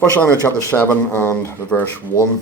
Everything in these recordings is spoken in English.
1 Samuel chapter 7 and verse 1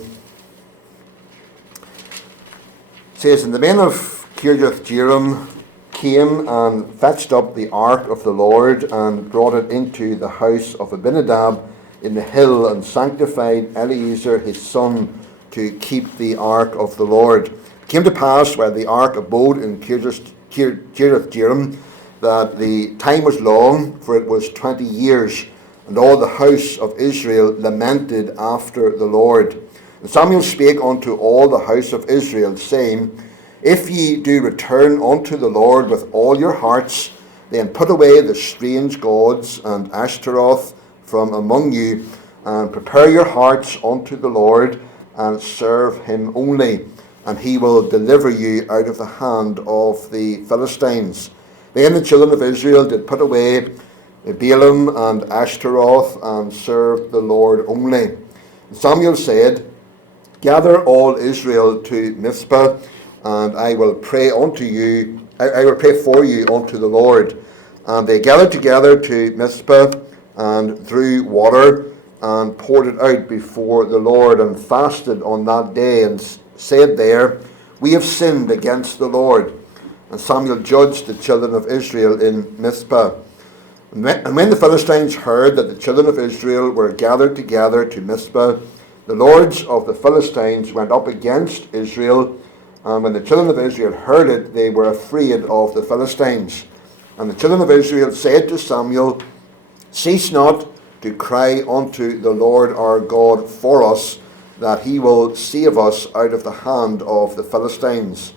says, And the men of Kirjath-jearim came and fetched up the ark of the Lord and brought it into the house of Abinadab in the hill and sanctified Eleazar his son to keep the ark of the Lord. It came to pass while the ark abode in Kirjath-jearim that the time was long, for it was 20 years, and all the house of Israel lamented after the Lord. And Samuel spake unto all the house of Israel, saying, If ye do return unto the Lord with all your hearts, then put away the strange gods and Ashtaroth from among you, and prepare your hearts unto the Lord, and serve him only, and he will deliver you out of the hand of the Philistines. Then the children of Israel did put away Baalim and Ashtaroth, and served the Lord only. And Samuel said, Gather all Israel to Mizpah, and I will pray unto you. I will pray for you unto the Lord. And they gathered together to Mizpah, and drew water, and poured it out before the Lord, and fasted on that day, and said there, We have sinned against the Lord. And Samuel judged the children of Israel in Mizpah. And when the Philistines heard that the children of Israel were gathered together to Mizpah, the lords of the Philistines went up against Israel. And when the children of Israel heard it, they were afraid of the Philistines. And the children of Israel said to Samuel, Cease not to cry unto the Lord our God for us, that he will save us out of the hand of the Philistines.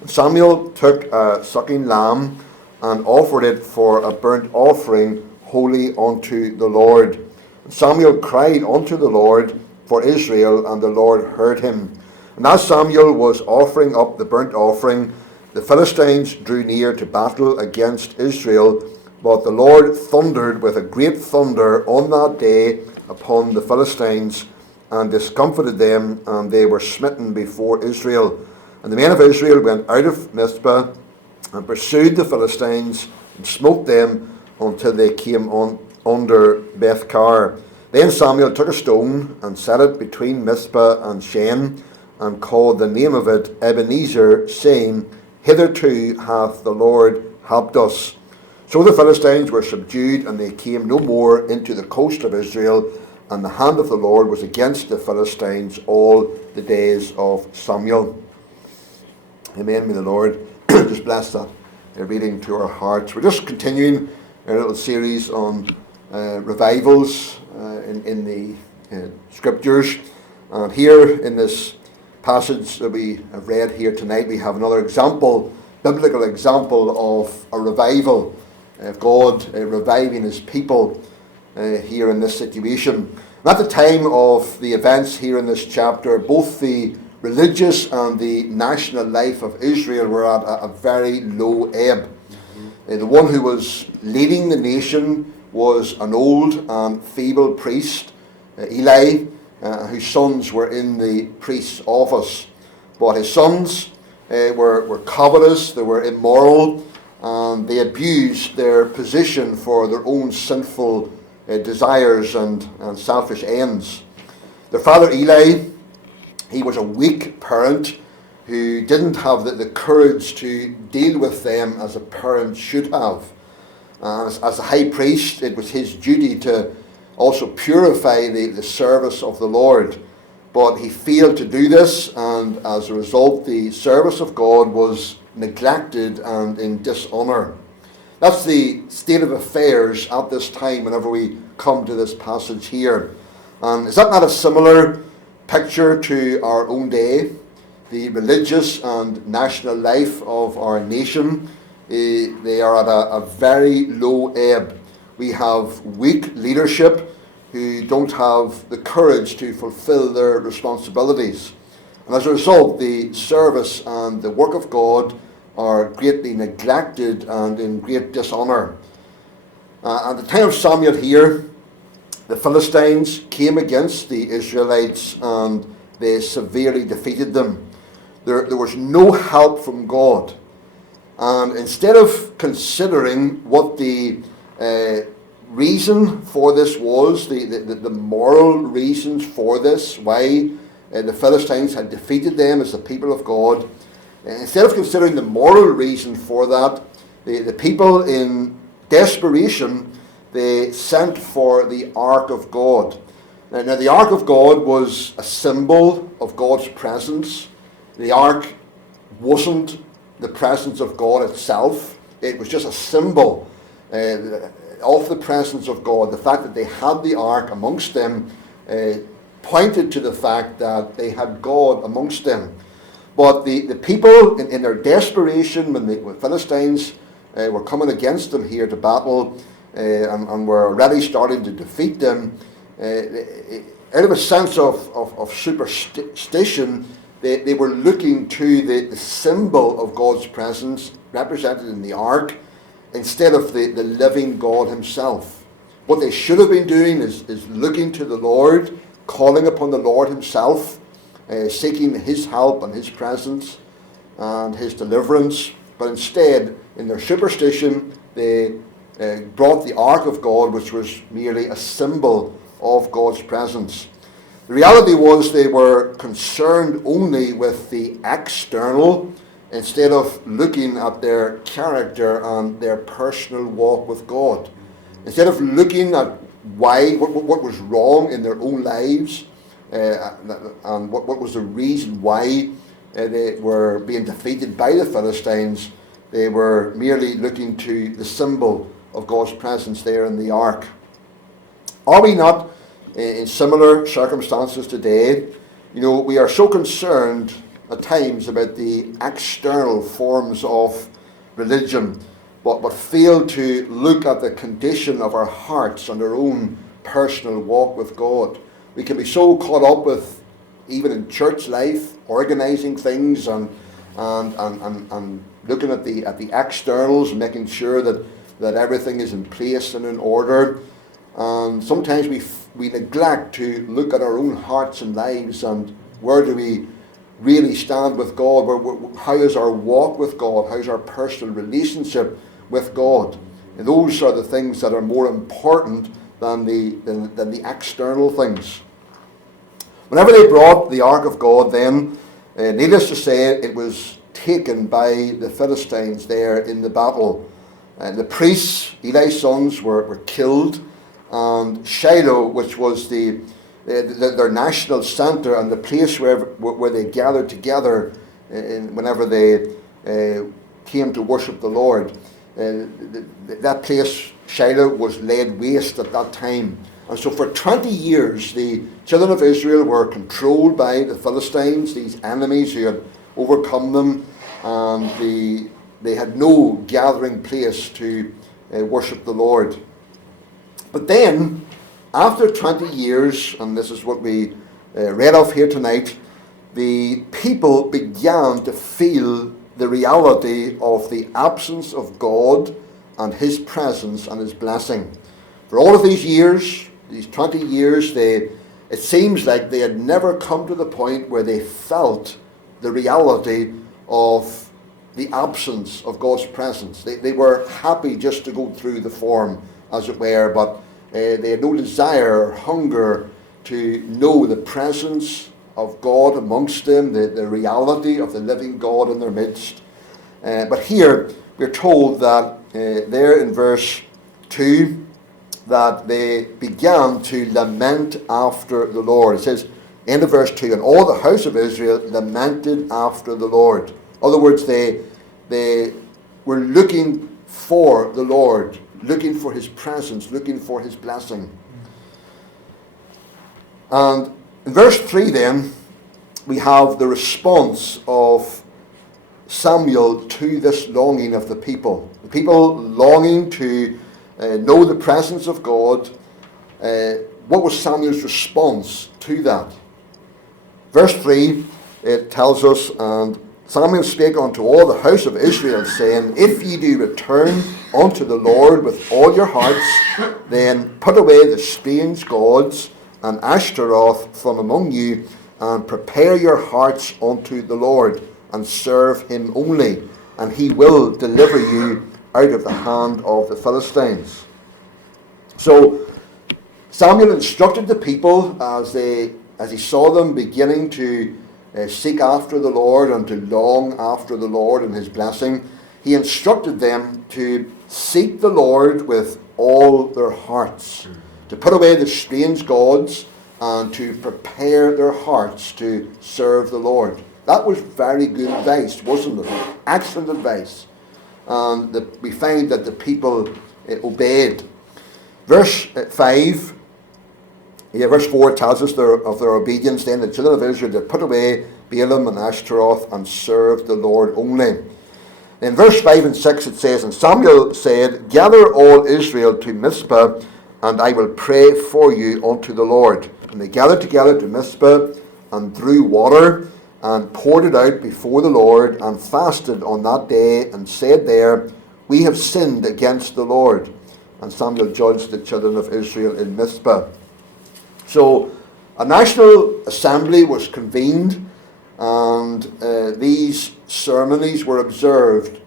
And Samuel took a sucking lamb, and offered it for a burnt offering holy unto the Lord. And Samuel cried unto the Lord for Israel, and the Lord heard him. And as Samuel was offering up the burnt offering, the Philistines drew near to battle against Israel, but the Lord thundered with a great thunder on that day upon the Philistines, and discomfited them, and they were smitten before Israel. And the men of Israel went out of Mizpah, and pursued the Philistines, and smote them until they came on under Bethkar. Then Samuel took a stone, and set it between Mizpah and Shen, and called the name of it Ebenezer, saying, Hitherto hath the Lord helped us. So the Philistines were subdued, and they came no more into the coast of Israel, and the hand of the Lord was against the Philistines all the days of Samuel. Amen. May the Lord just bless that reading to our hearts. We're just continuing our little series on revivals in the scriptures. And here in this passage that we have read here tonight, we have another example, biblical example of a revival, of God reviving his people here in this situation. And at the time of the events here in this chapter, both the religious and the national life of Israel were at a very low ebb. The one who was leading the nation was an old and feeble priest, Eli, whose sons were in the priest's office. But his sons were covetous, they were immoral, and they abused their position for their own sinful desires and selfish ends. Their father Eli, he was a weak parent who didn't have the courage to deal with them as a parent should have. As a high priest, it was his duty to also purify the service of the Lord. But he failed to do this, and as a result, the service of God was neglected and in dishonour. That's the state of affairs at this time whenever we come to this passage here. And is that not a similar picture to our own day? The religious and national life of our nation, they are at a very low ebb. We have weak leadership who don't have the courage to fulfill their responsibilities. And as a result, the service and the work of God are greatly neglected and in great dishonour. At the time of Samuel here, the Philistines came against the Israelites and they severely defeated them. There was no help from God. And instead of considering what the reason for this was, the moral reasons for this, why the Philistines had defeated them as the people of God. Instead of considering the moral reason for that, the people in desperation, they sent for the Ark of God. Now the Ark of God was a symbol of God's presence. The Ark wasn't the presence of God itself. It was just a symbol of the presence of God. The fact that they had the Ark amongst them pointed to the fact that they had God amongst them. But the people, in their desperation, when the Philistines were coming against them here to battle, and were already starting to defeat them, out of a sense of superstition, they were looking to the symbol of God's presence represented in the ark instead of the living God himself. What they should have been doing is looking to the Lord, calling upon the Lord himself, seeking his help and his presence and his deliverance. But instead, in their superstition, they brought the Ark of God, which was merely a symbol of God's presence. The reality was they were concerned only with the external instead of looking at their character and their personal walk with God. Instead of looking at what was wrong in their own lives and what was the reason why they were being defeated by the Philistines, they were merely looking to the symbol of God's presence there in the ark. Are we not in similar circumstances today? You know, we are so concerned at times about the external forms of religion, but fail to look at the condition of our hearts and our own personal walk with God. We can be so caught up with, even in church life, organising things and looking at the externals, making sure that everything is in place and in order. And sometimes we neglect to look at our own hearts and lives, and where do we really stand with God? How is our walk with God? How is our personal relationship with God? And those are the things that are more important than the external things. Whenever they brought the Ark of God, then, needless to say, it was taken by the Philistines there in the battle. The priests, Eli's sons, were killed, and Shiloh, which was their national centre and the place where they gathered together whenever they came to worship the Lord, that place, Shiloh, was laid waste at that time. And so for 20 years, the children of Israel were controlled by the Philistines, these enemies who had overcome them, and they had no gathering place to worship the Lord. But then, after 20 years, and this is what we read of here tonight, the people began to feel the reality of the absence of God and his presence and his blessing. For all of these years, these 20 years, it seems like they had never come to the point where they felt the reality of the absence of God's presence. They were happy just to go through the form, as it were, but they had no desire or hunger to know the presence of God amongst them, the reality of the living God in their midst. But here we're told that there in verse 2 that they began to lament after the Lord. It says, end of verse 2, and all the house of Israel lamented after the Lord. In other words, they were looking for the Lord, looking for his presence, looking for his blessing. And in verse 3 then, we have the response of Samuel to this longing of the people. The people longing to know the presence of God. What was Samuel's response to that? Verse 3, it tells us, and Samuel spake unto all the house of Israel, saying, If ye do return unto the Lord with all your hearts, then put away the strange gods and Ashtaroth from among you, and prepare your hearts unto the Lord, and serve him only, and he will deliver you out of the hand of the Philistines. So Samuel instructed the people as he saw them beginning to seek after the Lord and to long after the Lord and his blessing. He instructed them to seek the Lord with all their hearts, to put away the strange gods and to prepare their hearts to serve the Lord. That was very good advice, wasn't it? Excellent advice. And we find that the people obeyed. Verse 4 tells us of their obedience. Then the children of Israel did put away Balaam and Ashtaroth and served the Lord only. In verse 5 and 6 it says, And Samuel said, Gather all Israel to Mizpah, and I will pray for you unto the Lord. And they gathered together to Mizpah, and drew water, and poured it out before the Lord, and fasted on that day, and said there, We have sinned against the Lord. And Samuel judged the children of Israel in Mizpah. So a national assembly was convened, and these ceremonies were observed,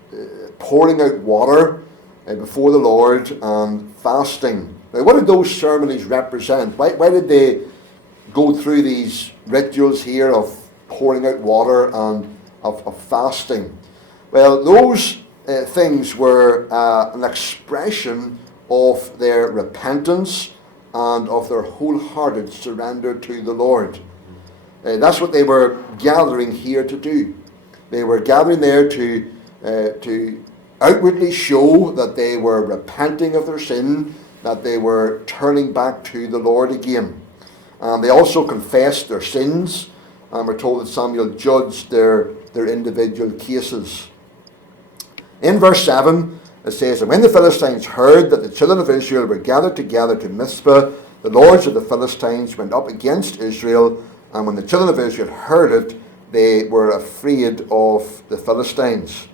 pouring out water before the Lord and fasting. Now, what did those ceremonies represent? Why did they go through these rituals here of pouring out water and of fasting? Well, those things were an expression of their repentance and of their wholehearted surrender to the Lord. That's what they were gathering here to do. They were gathering there to outwardly show that they were repenting of their sin, that they were turning back to the Lord again. They also confessed their sins, and we're told that Samuel judged their individual cases. In verse 7, it says, And when the Philistines heard that the children of Israel were gathered together to Mizpah, the lords of the Philistines went up against Israel, and when the children of Israel heard it, they were afraid of the Philistines.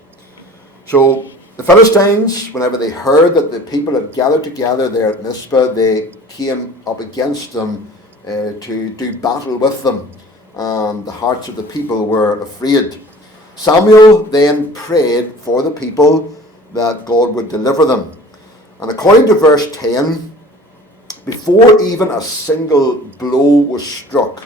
So the Philistines, whenever they heard that the people had gathered together there at Mizpah, they came up against them to do battle with them. And the hearts of the people were afraid. Samuel then prayed for the people that God would deliver them. And according to verse 10, before even a single blow was struck,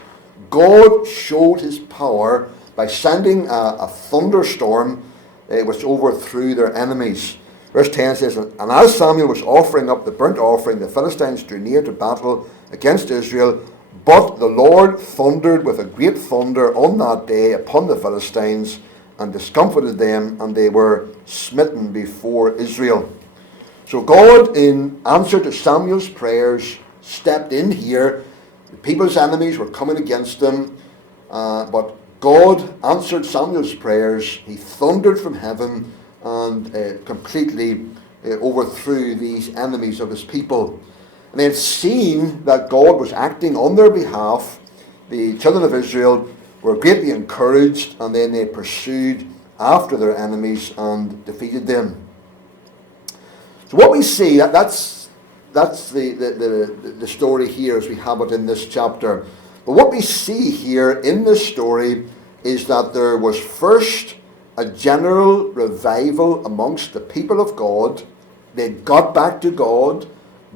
God showed his power by sending a thunderstorm which overthrew their enemies. Verse 10 says, And as Samuel was offering up the burnt offering, the Philistines drew near to battle against Israel, but the Lord thundered with a great thunder on that day upon the Philistines, and discomfited them, and they were smitten before Israel. So God, in answer to Samuel's prayers, stepped in here. The people's enemies were coming against them, but God answered Samuel's prayers. He thundered from heaven and completely overthrew these enemies of his people. And then, seeing that God was acting on their behalf, the children of Israel were greatly encouraged, and then they pursued after their enemies and defeated them. So what we see, that's the story here as we have it in this chapter. But what we see here in this story is that there was first a general revival amongst the people of God. They got back to God,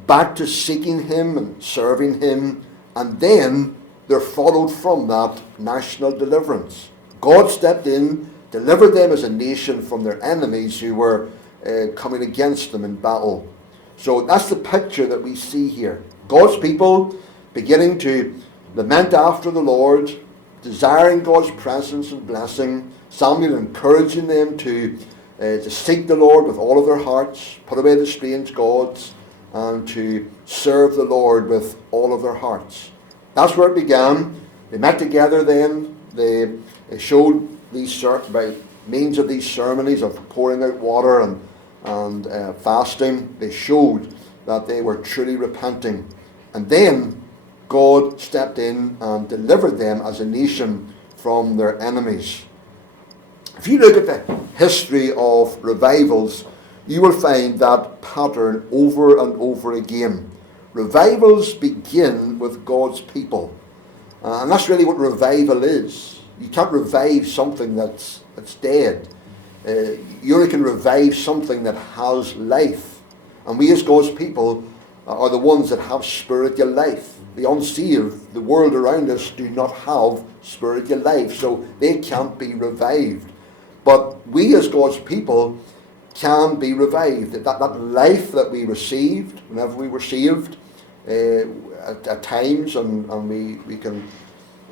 back to seeking him and serving him, and then there followed from that national deliverance. God stepped in, delivered them as a nation from their enemies who were coming against them in battle. So that's the picture that we see here. God's people beginning to lament after the Lord, desiring God's presence and blessing. Samuel encouraging them to seek the Lord with all of their hearts, put away the strange gods, and to serve the Lord with all of their hearts. That's where it began. They met together then. They showed these by means of these ceremonies of pouring out water and fasting. They showed that they were truly repenting. And then God stepped in and delivered them as a nation from their enemies. If you look at the history of revivals, you will find that pattern over and over again. Revivals begin with God's people. And that's really what revival is. You can't revive something that's dead. You only can revive something that has life. And we as God's people are the ones that have spiritual life. The unsaved, the world around us, do not have spiritual life, so they can't be revived. But we as God's people can be revived. That life that we received whenever we were saved, at times, and we can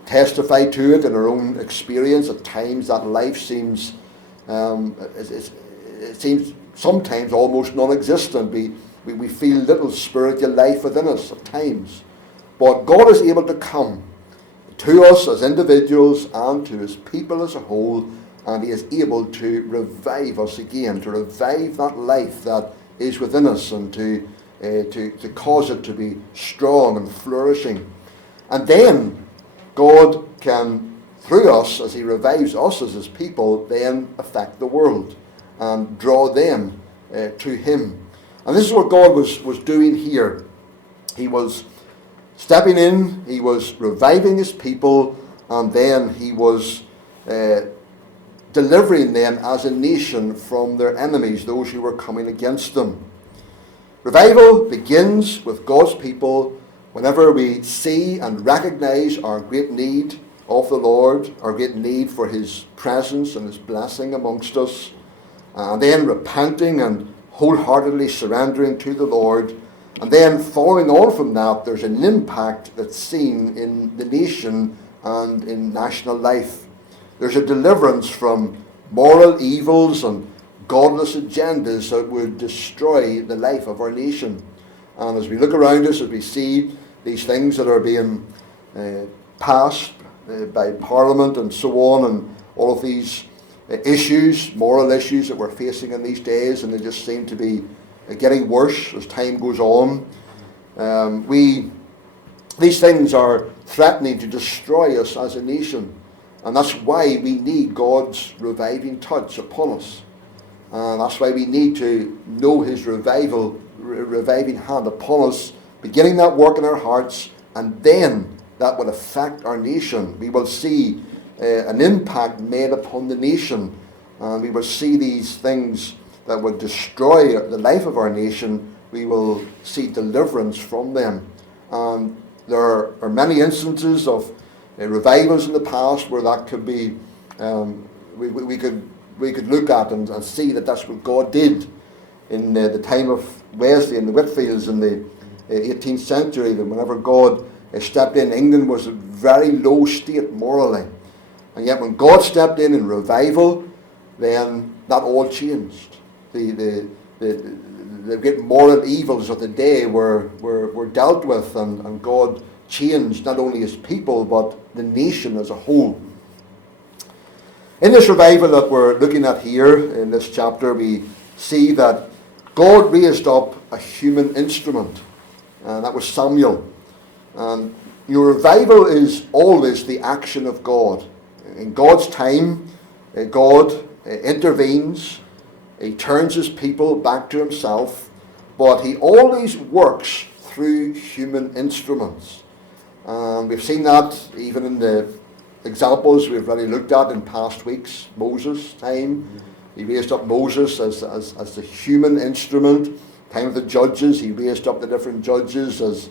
testify to it in our own experience. At times that life seems it seems sometimes almost non-existent. We feel little spiritual life within us at times. But God is able to come to us as individuals and to his people as a whole, and he is able to revive us again, to revive that life that is within us, and to cause it to be strong and flourishing. And then God can, through us, as he revives us as his people, then affect the world and draw them to him. And this is what God was doing here. He was stepping in, he was reviving his people, and then he was delivering them as a nation from their enemies, those who were coming against them. Revival begins with God's people whenever we see and recognize our great need of the Lord, our great need for his presence and his blessing amongst us, and then repenting and wholeheartedly surrendering to the Lord. And then following on from that, there's an impact that's seen in the nation and in national life. There's a deliverance from moral evils and godless agendas that would destroy the life of our nation. And as we look around us, as we see these things that are being passed by Parliament and so on, and all of these issues, moral issues that we're facing in these days, and they just seem to be getting worse as time goes on. These things are threatening to destroy us as a nation, and that's why we need God's reviving touch upon us, and that's why we need to know his reviving hand upon us, beginning that work in our hearts, and then that will affect our nation. We will see an impact made upon the nation, and we will see these things that would destroy the life of our nation. We will see deliverance from them. And there are many instances of revivals in the past where that could be, we could look at and see that that's what God did in the time of Wesley and the Whitfields in the 18th century. That whenever God stepped in, England was a very low state morally. And yet when God stepped in revival, then that all changed. The great moral evils of the day were dealt with, and God changed not only his people but the nation as a whole. In this revival that we're looking at here in this chapter, we see that God raised up a human instrument, and that was Samuel. And your revival is always the action of God. In God's time, God intervenes. He turns his people back to himself, but he always works through human instruments. And we've seen that even in the examples we've already looked at in past weeks. Moses' time, he raised up Moses as the human instrument. Time of the judges, he raised up the different judges as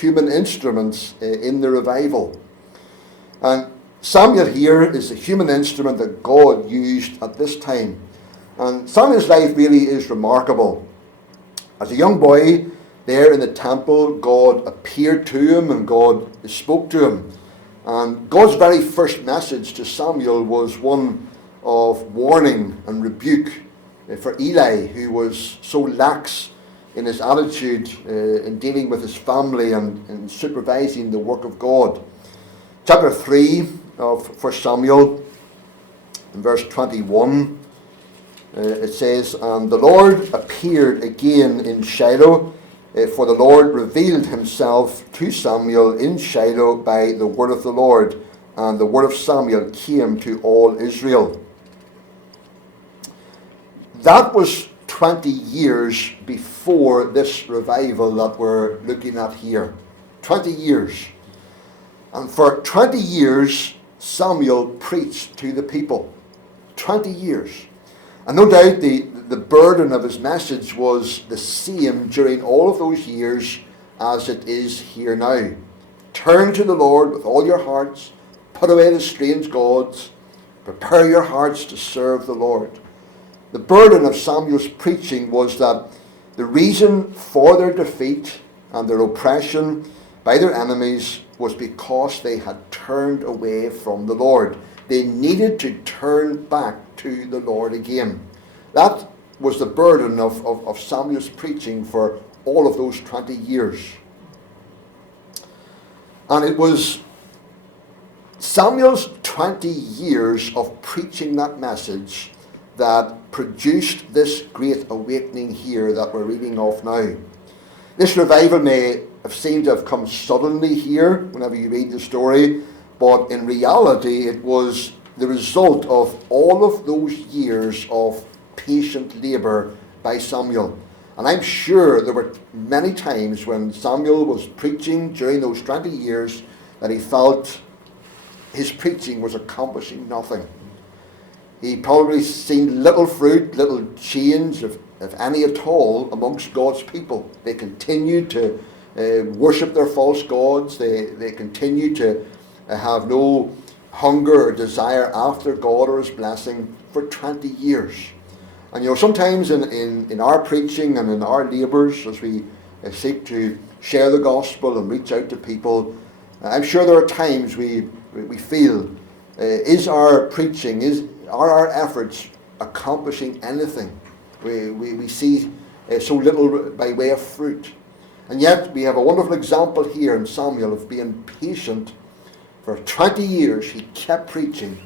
human instruments in the revival. And Samuel here is the human instrument that God used at this time. And Samuel's life really is remarkable. As a young boy there in the temple, God appeared to him and God spoke to him. And God's very first message to Samuel was one of warning and rebuke for Eli, who was so lax in his attitude in dealing with his family and in supervising the work of God. Chapter 3 of 1 Samuel, in verse 21, it says, "And the Lord appeared again in Shiloh, for the Lord revealed himself to Samuel in Shiloh by the word of the Lord, and the word of Samuel came to all Israel." That was 20 years before this revival that we're looking at here. 20 years. And for 20 years, Samuel preached to the people. 20 years. And no doubt the the burden of his message was the same during all of those years as it is here now. Turn to the Lord with all your hearts, put away the strange gods, prepare your hearts to serve the Lord. The burden of Samuel's preaching was that the reason for their defeat and their oppression by their enemies was because they had turned away from the Lord. They needed to turn back to the Lord again. That was the burden of Samuel's preaching for all of those 20 years. And it was Samuel's 20 years of preaching that message that produced this great awakening here that we're reading of now. This revival may have seemed to have come suddenly here whenever you read the story, but in reality it was the result of all of those years of patient labour by Samuel. And I'm sure there were many times when Samuel was preaching during those 20 years that he felt his preaching was accomplishing nothing. He probably seen little fruit, little change, if any at all, amongst God's people. They continued to worship their false gods. They continued to have no hunger or desire after God or his blessing for 20 years. And sometimes in our preaching and in our labours, as we seek to share the gospel and reach out to people, I'm sure there are times we feel, is our preaching, are our efforts accomplishing anything? We see so little by way of fruit. And yet we have a wonderful example here in Samuel of being patient. For 20 years he kept preaching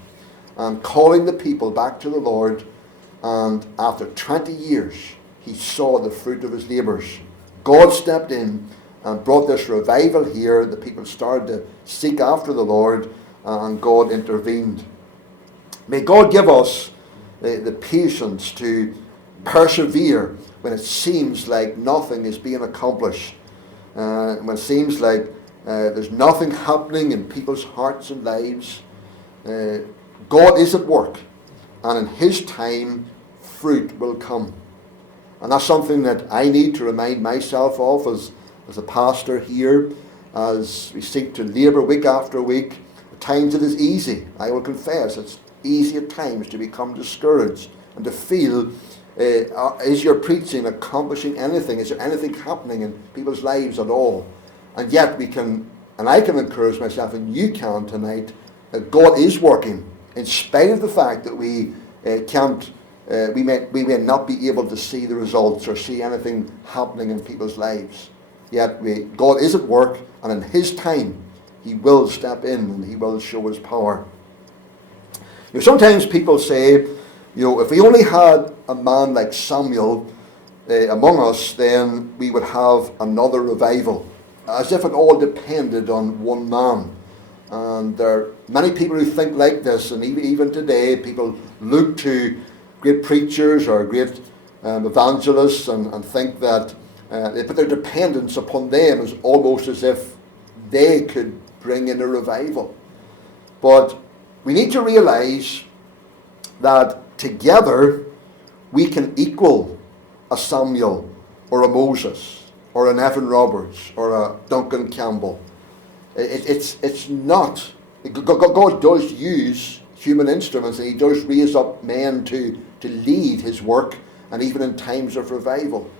and calling the people back to the Lord. And after 20 years, he saw the fruit of his labours. God stepped in and brought this revival here. The people started to seek after the Lord, and God intervened. May God give us the patience to persevere when it seems like nothing is being accomplished. When it seems like there's nothing happening in people's hearts and lives. God is at work, and in his time, fruit will come. And that's something that I need to remind myself of as a pastor here, as we seek to labour week after week. At times it is easy. I will confess, it's easy at times to become discouraged and to feel, is your preaching accomplishing anything? Is there anything happening in people's lives at all? And yet we can, and I can encourage myself, and you can tonight, that God is working, in spite of the fact that we may not be able to see the results or see anything happening in people's lives. Yet God is at work, and in his time he will step in and he will show his power. Sometimes people say, if we only had a man like Samuel among us, then we would have another revival, as if it all depended on one man. And there are many people who think like this, and even today people look to great preachers or great evangelists and think that they put their dependence upon them as almost as if they could bring in a revival. But we need to realise that together we can equal a Samuel or a Moses or an Evan Roberts or a Duncan Campbell. It's not. God does use human instruments, and he does raise up men to lead his work, and even in times of revival.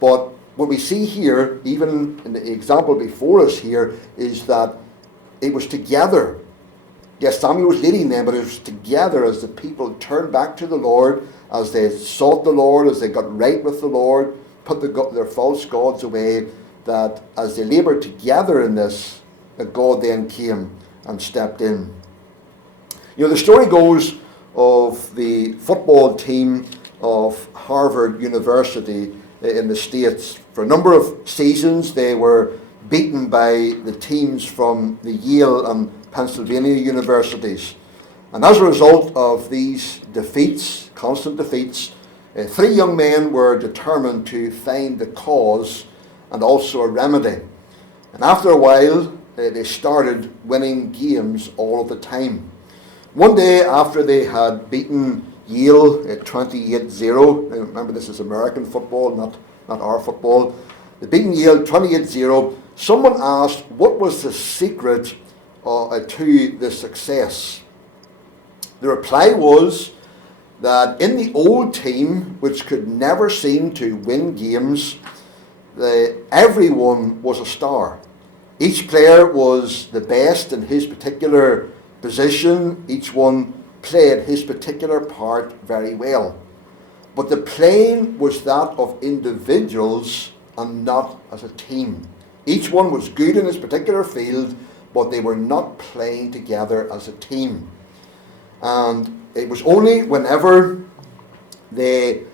But what we see here, even in the example before us here, is that it was together. Yes, Samuel was leading them, but it was together as the people turned back to the Lord, as they sought the Lord, as they got right with the Lord, put their false gods away, that as they laboured together in this, that God then came and stepped in. The story goes of the football team of Harvard University in the States. For a number of seasons, they were beaten by the teams from the Yale and Pennsylvania universities. And as a result of these defeats, constant defeats, 3 young men were determined to find the cause and also a remedy. And after a while, they started winning games all of the time. One day, after they had beaten Yale 28-0. Now, remember, this is American football, not our football. They beaten Yale 28-0. Someone asked, what was the secret to the success? The reply was that in the old team, which could never seem to win games, everyone was a star. Each player was the best in his particular position. Each one played his particular part very well. But the playing was that of individuals and not as a team. Each one was good in his particular field, but they were not playing together as a team. And it was only whenever they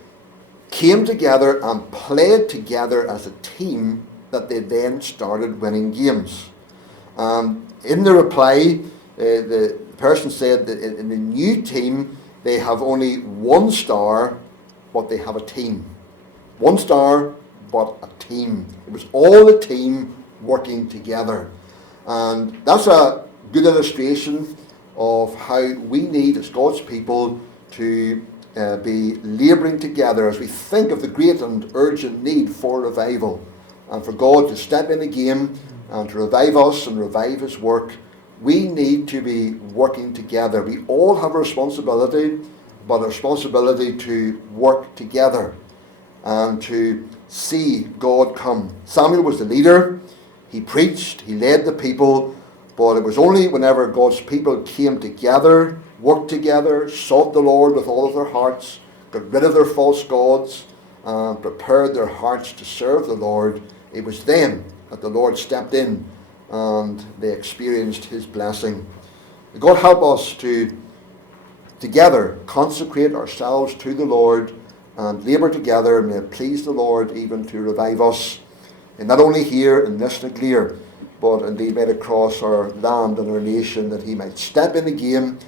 came together and played together as a team that they then started winning games. In the reply, the person said that in the new team they have only one star, but they have a team. One star, but a team. It was all the team working together. And that's a good illustration of how we need as God's people to be labouring together as we think of the great and urgent need for revival, and for God to step in again and to revive us and revive His work. We need to be working together. We all have a responsibility, but a responsibility to work together and to see God come. Samuel was the leader. He preached, he led the people, but it was only whenever God's people came together, worked together, sought the Lord with all of their hearts, got rid of their false gods, and prepared their hearts to serve the Lord, it was then that the Lord stepped in and they experienced His blessing. May God help us to together consecrate ourselves to the Lord and labour together. May it please the Lord even to revive us, and not only here in Lisnaglere, but indeed made across our land and our nation, that He might step in again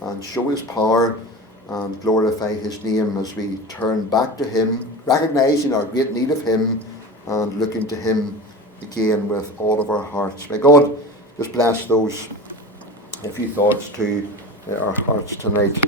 and show His power and glorify His name as we turn back to Him, recognising our great need of Him and looking to Him again with all of our hearts. May God just bless those few thoughts to our hearts tonight.